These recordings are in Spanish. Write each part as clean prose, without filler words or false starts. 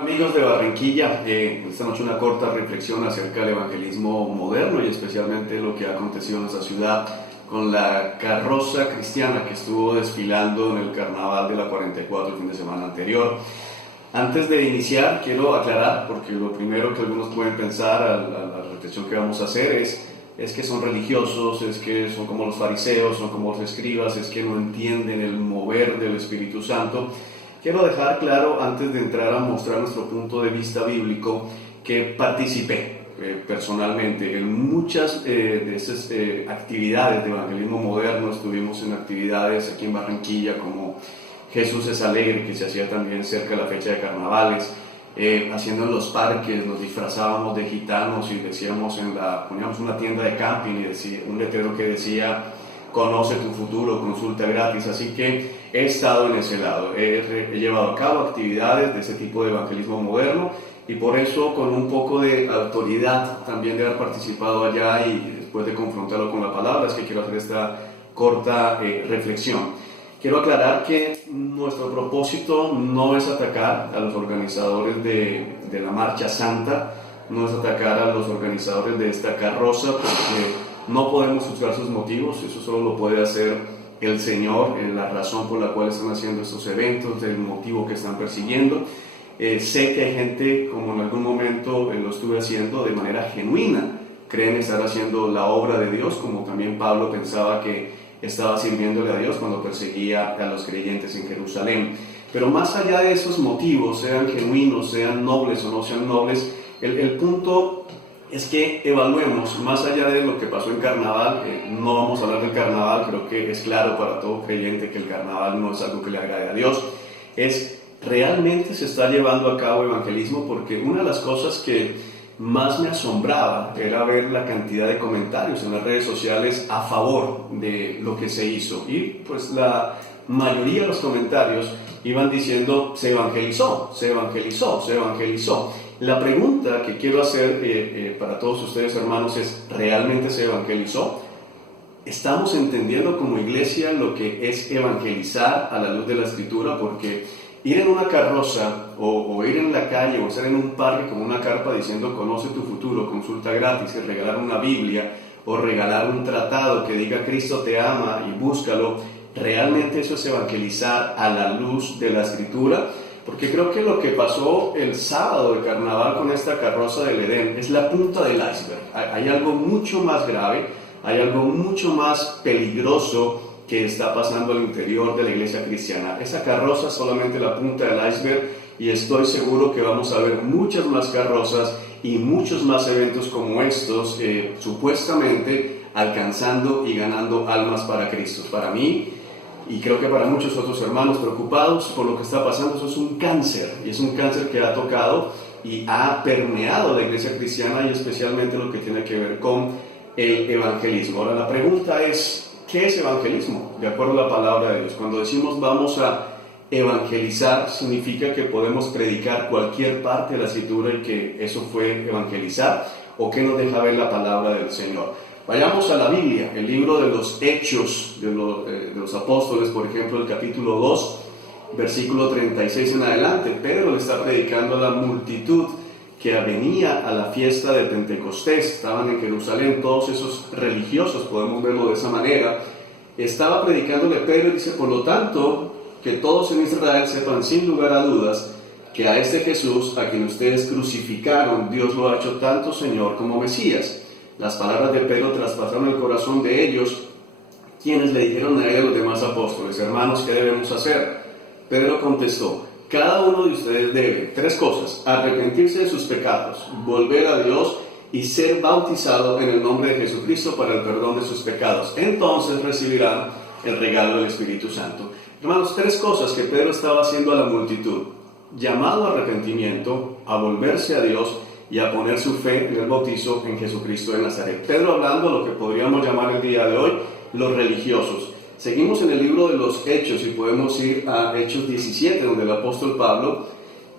Amigos de Barranquilla, esta noche una corta reflexión acerca del evangelismo moderno y especialmente lo que ha acontecido en nuestra ciudad con la carroza cristiana que estuvo desfilando en el carnaval de la 44 el fin de semana anterior. Antes de iniciar, quiero aclarar, porque lo primero que algunos pueden pensar a la reflexión que vamos a hacer es que son religiosos, es que son como los fariseos, son como los escribas, es que no entienden el mover del Espíritu Santo. Quiero dejar claro, antes de entrar a mostrar nuestro punto de vista bíblico, que participé personalmente en muchas de esas actividades de evangelismo moderno. Estuvimos en actividades aquí en Barranquilla como Jesús es Alegre, que se hacía también cerca de la fecha de carnavales, haciendo en los parques, nos disfrazábamos de gitanos y poníamos una tienda de camping y decía, un letrero que decía conoce tu futuro, consulta gratis. Así que he estado en ese lado, he llevado a cabo actividades de ese tipo de evangelismo moderno y por eso con un poco de autoridad también de haber participado allá y después de confrontarlo con la palabra es que quiero hacer esta corta reflexión. Quiero aclarar que nuestro propósito no es atacar a los organizadores de la Marcha Santa, no es atacar a los organizadores de esta carroza, porque no podemos juzgar sus motivos, eso solo lo puede hacer el Señor, la razón por la cual están haciendo estos eventos, el motivo que están persiguiendo. Sé que hay gente, como en algún momento lo estuve haciendo, de manera genuina, creen estar haciendo la obra de Dios, como también Pablo pensaba que estaba sirviéndole a Dios cuando perseguía a los creyentes en Jerusalén. Pero más allá de esos motivos, sean genuinos, sean nobles o no sean nobles, el punto es que evaluemos, más allá de lo que pasó en carnaval, no vamos a hablar del carnaval, creo que es claro para todo creyente que el carnaval no es algo que le agrade a Dios, realmente se está llevando a cabo evangelismo, porque una de las cosas que más me asombraba era ver la cantidad de comentarios en las redes sociales a favor de lo que se hizo, y pues la mayoría de los comentarios iban diciendo se evangelizó, se evangelizó, se evangelizó. La pregunta que quiero hacer para todos ustedes, hermanos, es: ¿realmente se evangelizó? ¿Estamos entendiendo como iglesia lo que es evangelizar a la luz de la Escritura? Porque ir en una carroza o ir en la calle o estar en un parque con una carpa diciendo conoce tu futuro, consulta gratis, y regalar una Biblia o regalar un tratado que diga Cristo te ama y búscalo, ¿realmente eso es evangelizar a la luz de la Escritura? Porque creo que lo que pasó el sábado de carnaval con esta carroza del Edén es la punta del iceberg. Hay algo mucho más grave, hay algo mucho más peligroso que está pasando al interior de la iglesia cristiana. Esa carroza es solamente la punta del iceberg y estoy seguro que vamos a ver muchas más carrozas y muchos más eventos como estos, supuestamente alcanzando y ganando almas para Cristo. Para mí, y creo que para muchos otros hermanos preocupados por lo que está pasando, eso es un cáncer, y es un cáncer que ha tocado y ha permeado la iglesia cristiana, y especialmente lo que tiene que ver con el evangelismo. Ahora la pregunta es, ¿qué es evangelismo? De acuerdo a la palabra de Dios, cuando decimos vamos a evangelizar, significa que podemos predicar cualquier parte de la Escritura y que eso fue evangelizar, o que nos deja ver la palabra del Señor. Vayamos a la Biblia, el libro de los Hechos de los Apóstoles, por ejemplo, el capítulo 2, versículo 36 en adelante. Pedro le está predicando a la multitud que venía a la fiesta de Pentecostés. Estaban en Jerusalén, todos esos religiosos, podemos verlo de esa manera. Estaba predicándole Pedro y dice: por lo tanto, que todos en Israel sepan sin lugar a dudas que a este Jesús, a quien ustedes crucificaron, Dios lo ha hecho tanto Señor como Mesías. Las palabras de Pedro traspasaron el corazón de ellos, quienes le dijeron a él y a los demás apóstoles: hermanos, ¿qué debemos hacer? Pedro contestó: cada uno de ustedes debe 3 cosas: arrepentirse de sus pecados, volver a Dios y ser bautizado en el nombre de Jesucristo para el perdón de sus pecados. Entonces recibirán el regalo del Espíritu Santo. Hermanos, 3 cosas que Pedro estaba haciendo a la multitud: llamado a arrepentimiento, a volverse a Dios y a poner su fe en el bautizo en Jesucristo de Nazaret. Pedro hablando a lo que podríamos llamar el día de hoy los religiosos. Seguimos en el libro de los Hechos y podemos ir a Hechos 17, donde el apóstol Pablo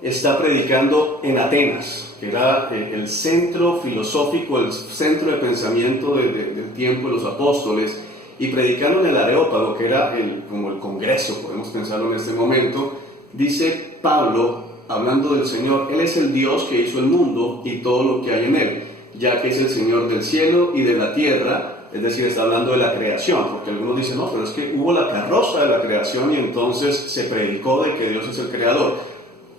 está predicando en Atenas, que era el centro filosófico, el centro de pensamiento del tiempo de los apóstoles, y predicando en el Areópago, que era como el congreso, podemos pensarlo en este momento. Dice Pablo: hablando del Señor, Él es el Dios que hizo el mundo y todo lo que hay en él, ya que es el Señor del cielo y de la tierra, es decir, está hablando de la creación, porque algunos dicen, no, pero es que hubo la carroza de la creación y entonces se predicó de que Dios es el creador.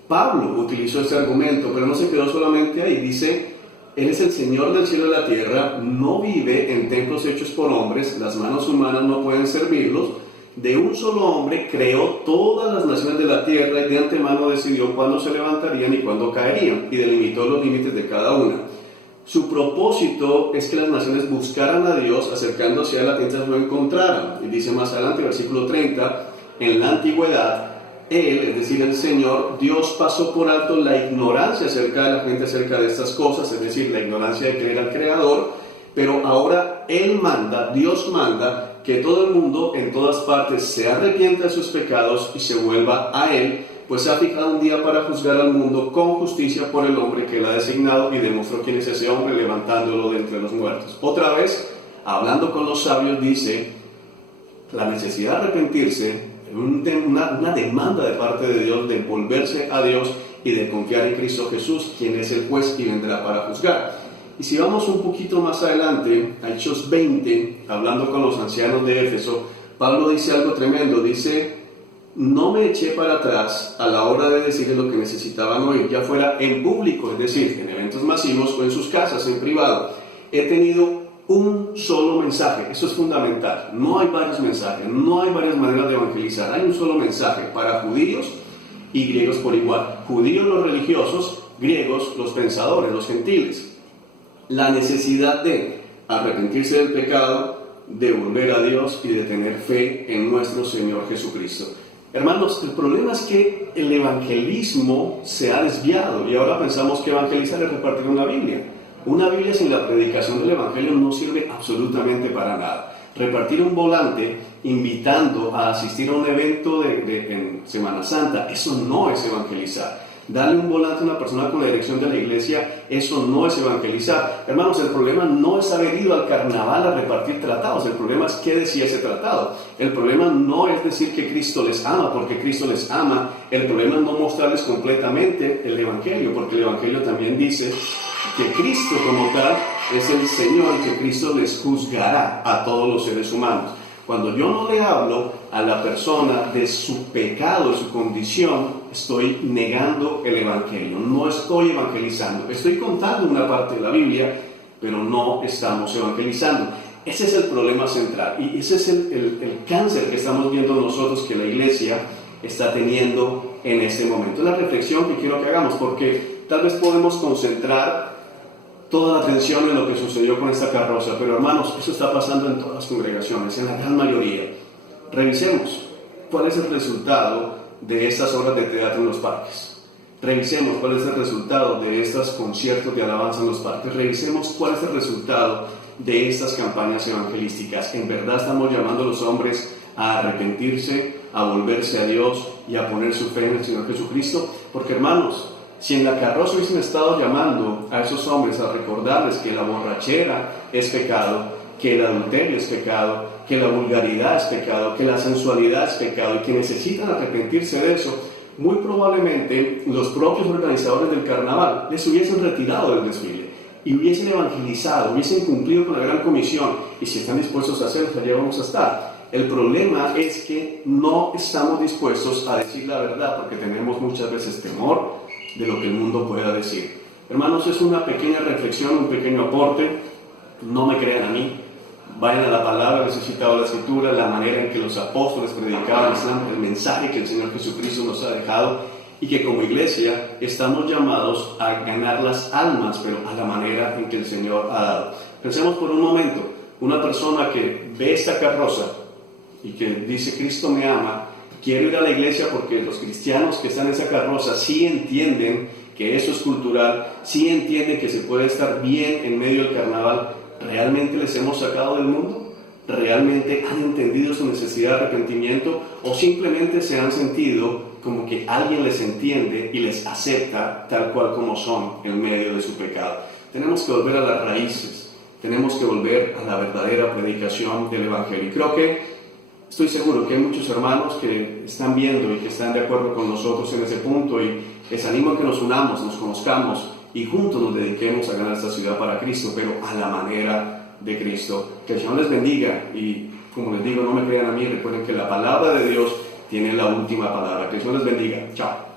Pablo utilizó este argumento, pero no se quedó solamente ahí, dice, Él es el Señor del cielo y de la tierra, no vive en templos hechos por hombres, las manos humanas no pueden servirlos. De un solo hombre creó todas las naciones de la tierra y de antemano decidió cuándo se levantarían y cuándo caerían, y delimitó los límites de cada una. Su propósito es que las naciones buscaran a Dios acercándose a él mientras lo encontraran. Y dice más adelante, versículo 30, en la antigüedad, Él, es decir, el Señor, Dios pasó por alto la ignorancia acerca de la gente acerca de estas cosas, es decir, la ignorancia de que era el Creador, pero ahora Él manda, Dios manda, que todo el mundo en todas partes se arrepienta de sus pecados y se vuelva a Él, pues ha fijado un día para juzgar al mundo con justicia por el hombre que Él ha designado, y demostró quién es ese hombre levantándolo de entre los muertos. Otra vez, hablando con los sabios, dice la necesidad de arrepentirse, una demanda de parte de Dios de volverse a Dios y de confiar en Cristo Jesús, quien es el juez y vendrá para juzgar. Y si vamos un poquito más adelante, a Hechos 20, hablando con los ancianos de Éfeso, Pablo dice algo tremendo, dice, no me eché para atrás a la hora de decirles lo que necesitaban oír, ya fuera en público, es decir, en eventos masivos o en sus casas, en privado. He tenido un solo mensaje, eso es fundamental, no hay varios mensajes, no hay varias maneras de evangelizar, hay un solo mensaje para judíos y griegos por igual, judíos los religiosos, griegos los pensadores, los gentiles. La necesidad de arrepentirse del pecado, de volver a Dios y de tener fe en nuestro Señor Jesucristo. Hermanos, el problema es que el evangelismo se ha desviado y ahora pensamos que evangelizar es repartir una Biblia. Una Biblia sin la predicación del Evangelio no sirve absolutamente para nada. Repartir un volante invitando a asistir a un evento en Semana Santa, eso no es evangelizar. Darle un volante a una persona con la dirección de la iglesia, eso no es evangelizar. Hermanos, el problema no es haber ido al carnaval a repartir tratados, el problema es qué decía ese tratado. El problema no es decir que Cristo les ama, porque Cristo les ama. El problema es no mostrarles completamente el Evangelio, porque el Evangelio también dice que Cristo como tal es el Señor y que Cristo les juzgará a todos los seres humanos. Cuando yo no le hablo a la persona de su pecado, de su condición, estoy negando el Evangelio, no estoy evangelizando. Estoy contando una parte de la Biblia, pero no estamos evangelizando. Ese es el problema central y ese es el cáncer que estamos viendo nosotros que la iglesia está teniendo en este momento. Es la reflexión que quiero que hagamos, porque tal vez podemos concentrar toda la atención en lo que sucedió con esta carroza, pero hermanos, eso está pasando en todas las congregaciones, en la gran mayoría. Revisemos cuál es el resultado de estas obras de teatro en los parques. Revisemos cuál es el resultado de estos conciertos de alabanza en los parques. Revisemos cuál es el resultado de estas campañas evangelísticas. En verdad estamos llamando a los hombres a arrepentirse, a volverse a Dios y a poner su fe en el Señor Jesucristo, porque hermanos, si en la carroza hubiesen estado llamando a esos hombres a recordarles que la borrachera es pecado, que el adulterio es pecado, que la vulgaridad es pecado, que la sensualidad es pecado y que necesitan arrepentirse de eso, muy probablemente los propios organizadores del carnaval les hubiesen retirado del desfile y hubiesen evangelizado, hubiesen cumplido con la gran comisión, y si están dispuestos a hacerlo, allá vamos a estar. El problema es que no estamos dispuestos a decir la verdad porque tenemos muchas veces temor de lo que el mundo pueda decir. Hermanos, es una pequeña reflexión, un pequeño aporte. No me crean a mí, vayan a la palabra, necesitado la escritura, la manera en que los apóstoles predicaban el mensaje que el Señor Jesucristo nos ha dejado, y que como iglesia estamos llamados a ganar las almas, pero a la manera en que el Señor ha dado. Pensemos por un momento, una persona que ve esta carroza y que dice Cristo me ama, quiero ir a la iglesia porque los cristianos que están en esa carroza sí entienden que eso es cultural, sí entienden que se puede estar bien en medio del carnaval. ¿Realmente les hemos sacado del mundo? ¿Realmente han entendido su necesidad de arrepentimiento? ¿O simplemente se han sentido como que alguien les entiende y les acepta tal cual como son en medio de su pecado? Tenemos que volver a las raíces, tenemos que volver a la verdadera predicación del Evangelio. Y creo que estoy seguro que hay muchos hermanos que están viendo y que están de acuerdo con nosotros en ese punto, y Les animo a que nos unamos, nos conozcamos y juntos nos dediquemos a ganar esta ciudad para Cristo, pero a la manera de Cristo. Que el Señor les bendiga y, como les digo, no me crean a mí, recuerden que la palabra de Dios tiene la última palabra. Que el Señor les bendiga. Chao.